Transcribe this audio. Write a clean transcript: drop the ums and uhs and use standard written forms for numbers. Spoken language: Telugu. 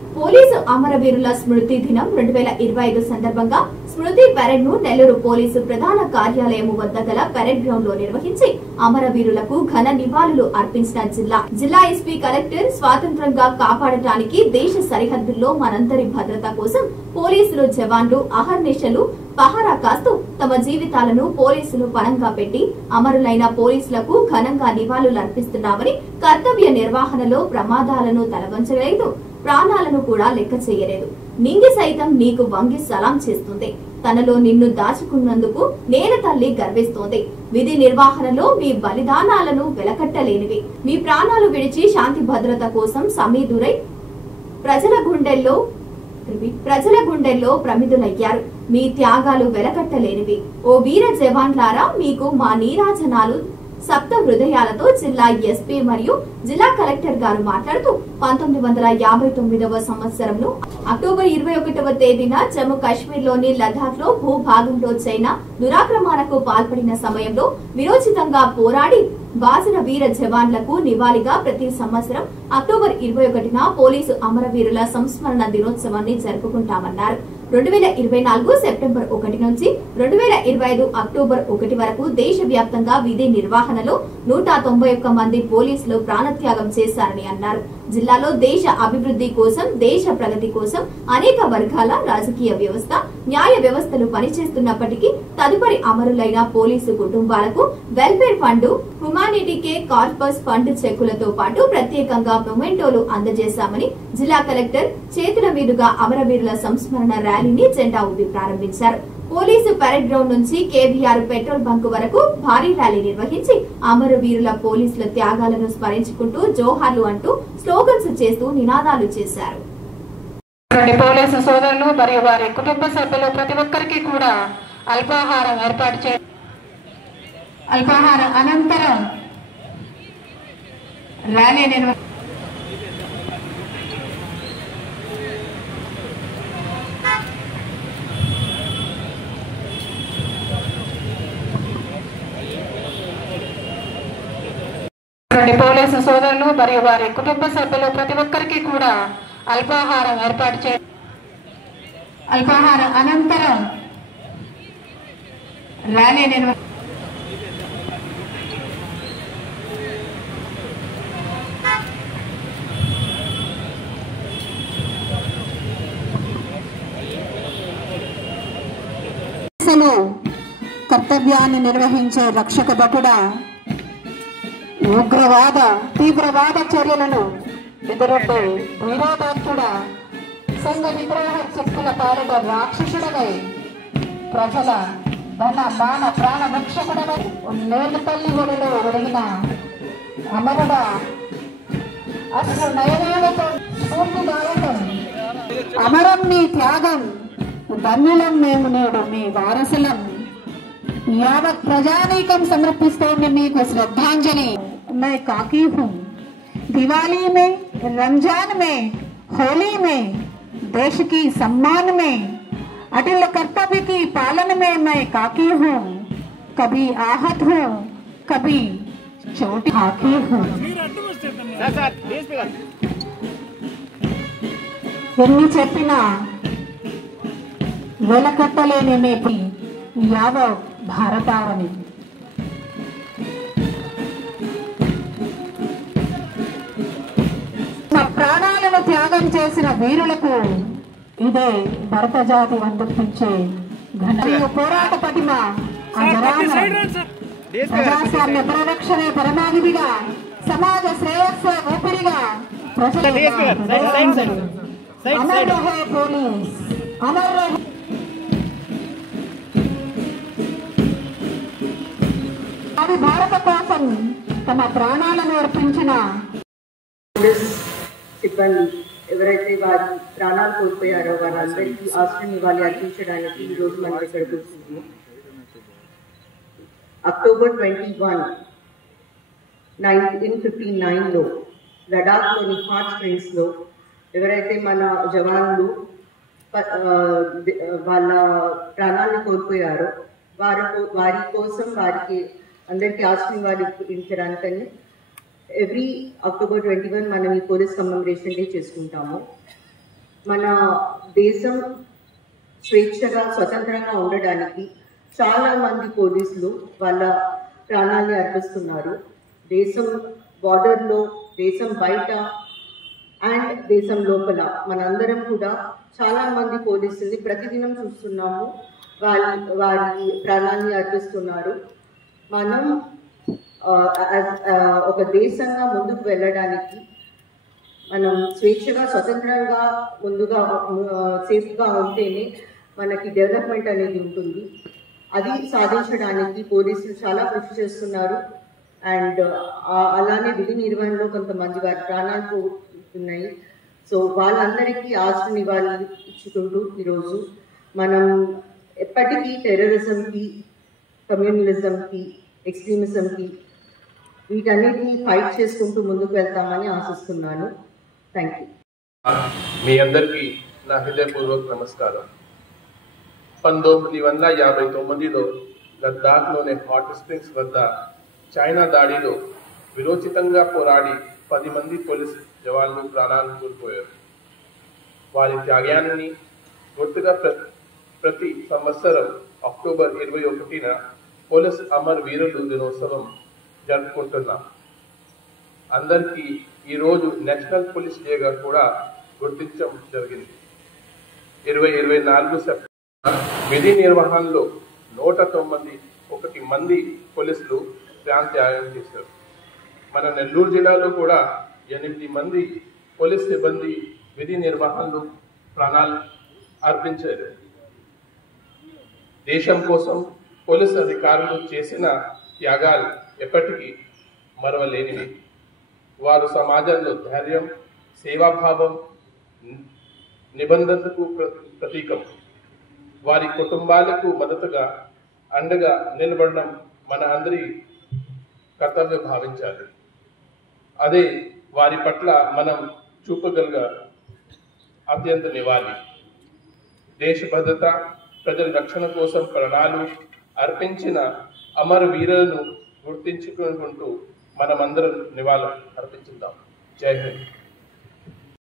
పోలీసు అమరవీరుల స్మృతి దినం 2025 సందర్భంగా స్మృతి పెరేడ్ ను నెల్లూరు పోలీసు ప్రధాన కార్యాలయం వద్ద గల పెరేడ్ గ్రౌండ్ లో నిర్వహించి అమరవీరులకు ఘన నివాళులు అర్పించిన జిల్లా ఎస్పీ కలెక్టర్ స్వాతంత్రంగా కాపాడటానికి దేశ సరిహద్దుల్లో మనందరి భద్రత కోసం పోలీసులు జవాన్లు అహర్నిశలు పహారా కాస్తూ తమ జీవితాలను పోలీసులు పణంగా పెట్టి అమరులైన పోలీసులకు ఘనంగా నివాళులు అర్పిస్తున్నామని, కర్తవ్య నిర్వహణలో ప్రమాదాలను తలవంచలేదు, ప్రాణాలను కూడా లెక్క చేయలేదు, నింగి సైతం నీకు వంగి సలాం చేస్తుంది, తనలో నిన్ను దాచుకున్నందుకు నేల తల్లి గర్విస్తోంది, విధి నిర్వహణలో మీ బలిదానాలను వెలకట్టలేనివి, మీ ప్రాణాలు విడిచి శాంతి భద్రత కోసం సమీదురై ప్రజల గుండెల్లో ప్రమిదులయ్యారు, మీ త్యాగాలు వెలకట్టలేనివి, ఓ వీర జవాన్లారా మీకు మా నీరాజనాలు సప్త హృదయాలతో జిల్లా ఎస్పీ మరియు జిల్లా కలెక్టర్ గారు మాట్లాడుతూ 1959వ సంవత్సరంలో అక్టోబర్ 21వ తేదీన జమ్మూ కాశ్మీర్ లోని లదాఖ్ లో భూభాగంలో చైనా దురాక్రమణకు పాల్పడిన సమయంలో విరోచితంగా పోరాడి బాసిన వీర జవాన్లకు నివాళిగా ప్రతి సంవత్సరం అక్టోబర్ 21న పోలీసు అమరవీరుల సంస్మరణ దినోత్సవాన్ని జరుపుకుంటామన్నారు. 2024 సెప్టెంబర్ 1 నుంచి 2025 అక్టోబర్ 1 వరకు దేశవ్యాప్తంగా విధి నిర్వహణలో 191 మంది పోలీసులు ప్రాణత్యాగం చేశారని అన్నారు. జిల్లాలో దేశ అభివృద్ధి కోసం, దేశ ప్రగతి కోసం అనేక వర్గాల రాజకీయ వ్యవస్థ, న్యాయ వ్యవస్థలు పనిచేస్తున్నప్పటికీ తదుపరి అమరులైన పోలీసు కుటుంబాలకు వెల్ఫేర్ ఫండ్, హ్యుమానిటీకే కార్పస్ ఫండ్ చెక్కులతో పాటు ప్రత్యేకంగా మొమెంటోలు అందజేశామని జిల్లా కలెక్టర్ చేతుల మీదుగా అమరవీరుల సంస్మరణ ర్యాలీని జెండా ఊపి ప్రారంభించారు. పోలీసు పరేడ్ గ్రౌండ్ నుంచి కేవీఆర్ పెట్రోల్ బంక్ వరకు భారీ ర్యాలీ నిర్వహించి అమరవీరుల పోలీసుల త్యాగాలను స్మరించుకుంటూ జోహార్లు అంటూ స్లోగన్స్ చేస్తూ నినాదాలు చేశారు. పోలీసు సోదరులు మరియు వారి కుటుంబ సభ్యులు ప్రతి ఒక్కరికి కూడా అల్పాహారం ఏర్పాటు చే అల్పాహారం అనంతరం ర్యాలీ పోలీసు సోదరులు మరియు వారి కుటుంబ సభ్యులు ప్రతి ఒక్కరికి కూడా అల్పాహారం ఏర్పాటు చే అల్పాహారం అనంతరం ర్యాలీ కర్తవ్యాన్ని నిర్వహించే రక్షక భటుడా, ఉగ్రవాద తీవ్రవాద చర్యలను ఎదురొడ్డే వీరోదాత్తుడా, సంఘ విద్రోహ శక్తుల పాలన రాక్షసుడవై ప్రజల ధన మాన ప్రాణ రక్షకుడవై నేల తల్లి ఒడిలో ఒడిగిన అమరుడా, అసలు నయనాలతో స్ఫూర్తిదాయకం అమరం నీ త్యాగం, ధన్యులం మేము నేడు మీ వారసులం, यावत प्रजानीकम समर्पिस्तों మీకు श्रद्धांजलि। मैं काकी हूँ, दिवाली में, रमजान में, होली में, देश की सम्मान में, अटल कर्तव्य की पालन में मैं काकी हूँ, कभी आहत हूँ, कभी चोटी खाकी हूँ। ఎన్ని చెప్పినా వెలకట్టలేని మేపి యావ భారతావని ప్రాణాలను త్యాగం చేసిన వీరులకు ఇదే భరత జాతి వందించే ఘన పోరాట పటిమ, ప్రజాస్వామ్య పరిరక్షణే పరమాధిగా, సమాజ శ్రేయస్సు ఊపిరిగా, ప్రజల అమర్ రహే పోలీస్, అమర్ రహే భారత కోసం తమ ప్రాణాలను అర్పించిన సిబ్బంది ఎవరైతే వారి ప్రాణాలు కోల్పోయారో వారందరికీ ఆశ్రయం ఇవ్వాలి అర్పించడానికి ఈ రోజు మన దగ్గరకు వచ్చింది. అక్టోబర్ 21, 1959లో లడాఖ్లోని హాట్ స్ప్రింగ్స్లో ఎవరైతే మన జవాన్లు వాళ్ళ ప్రాణాలను కోల్పోయారో వారి కోసం వారికి అందరికీ ఆశ్రయం ఇవ్వడానికని ఎవ్రీ అక్టోబర్ 21 మనం ఈ పోలీస్ కమెమరేషన్ డే చేసుకుంటాము. మన దేశం స్వేచ్ఛగా స్వతంత్రంగా ఉండడానికి చాలా మంది పోలీసులు వాళ్ళ ప్రాణాన్ని అర్పిస్తున్నారు. దేశం బార్డర్లో, దేశం బయట అండ్ దేశం లోపల మనందరం కూడా చాలా మంది పోలీసుల్ని ప్రతిదినం చూస్తున్నాము. వారి ప్రాణాన్ని అర్పిస్తున్నారు. మనం ఒక దేశంగా ముందుకు వెళ్ళడానికి మనం స్వేచ్ఛగా స్వతంత్రంగా ముందుగా సేఫ్గా ఉంటేనే మనకి డెవలప్మెంట్ అనేది ఉంటుంది. అది సాధించడానికి పోలీసులు చాలా కృషి చేస్తున్నారు. అండ్ అలానే విధి నిర్వహణలో కొంతమంది వారి ప్రాణాలు పోతున్నాయి. సో వాళ్ళందరికీ ఆశ్రు నివాళులు ఇచ్చుకుంటూ ఈరోజు మనం ఎప్పటికీ టెర్రరిజంకి, కమ్యూనలిజంకి, ఎక్స్ట్రీమిజంకి వీటన్నిటిని ఫైట్ చేసుకుంటూ ముందుకు వెళ్తామని ఆశిస్తున్నాను. Thank you. మీ అందరికీ నా హృదయపూర్వక నమస్కారం. 1959లో లద్దాఖ్లోని హాట్ స్ప్రింగ్స్ వద్ద చైనా దాడిలో విరోచితంగా పోరాడి 10 మంది పోలీసు జవాన్లు ప్రాణాలను కోల్పోయారు. వారి త్యాగాన్ని గుర్తుగా ప్రతి సంవత్సరం అక్టోబర్ 21న పోలీస్ అమర్ వీరులు దినోత్సవం జరుపుకుంటున్నాం. అందరికీ ఈరోజు నేషనల్ పోలీస్ డేగా కూడా గుర్తించడం జరిగింది. 2024 సెప్టెంబర్ విధి నిర్వహణలో 191 మంది పోలీసులు ప్రాణత్యాగం చేశారు. మన నెల్లూరు జిల్లాలో కూడా 8 మంది పోలీస్ సిబ్బంది విధి నిర్వహణలో ప్రాణాలు అర్పించారు. దేశం కోసం పోలీస్ అధికారులు చేసిన త్యాగాలు ఎప్పటికీ మరవలేనివి. వారు సమాజంలో ధైర్యం, సేవాభావం, నిబంధనలకు ప్రతీకం. వారి కుటుంబాలకు మద్దతుగా అండగా నిలబడడం మన అందరి కర్తవ్యం భావించాలి. అదే వారి పట్ల మనం చూపగలిగ అత్యంత నివాళి. దేశ భద్రత, ప్రజల రక్షణ కోసం ప్రాణాలు అర్పించిన అమర వీరులను గుర్తించుకుంటూ మనమందరం నివాళులు అర్పించుదాం. జై హింద్.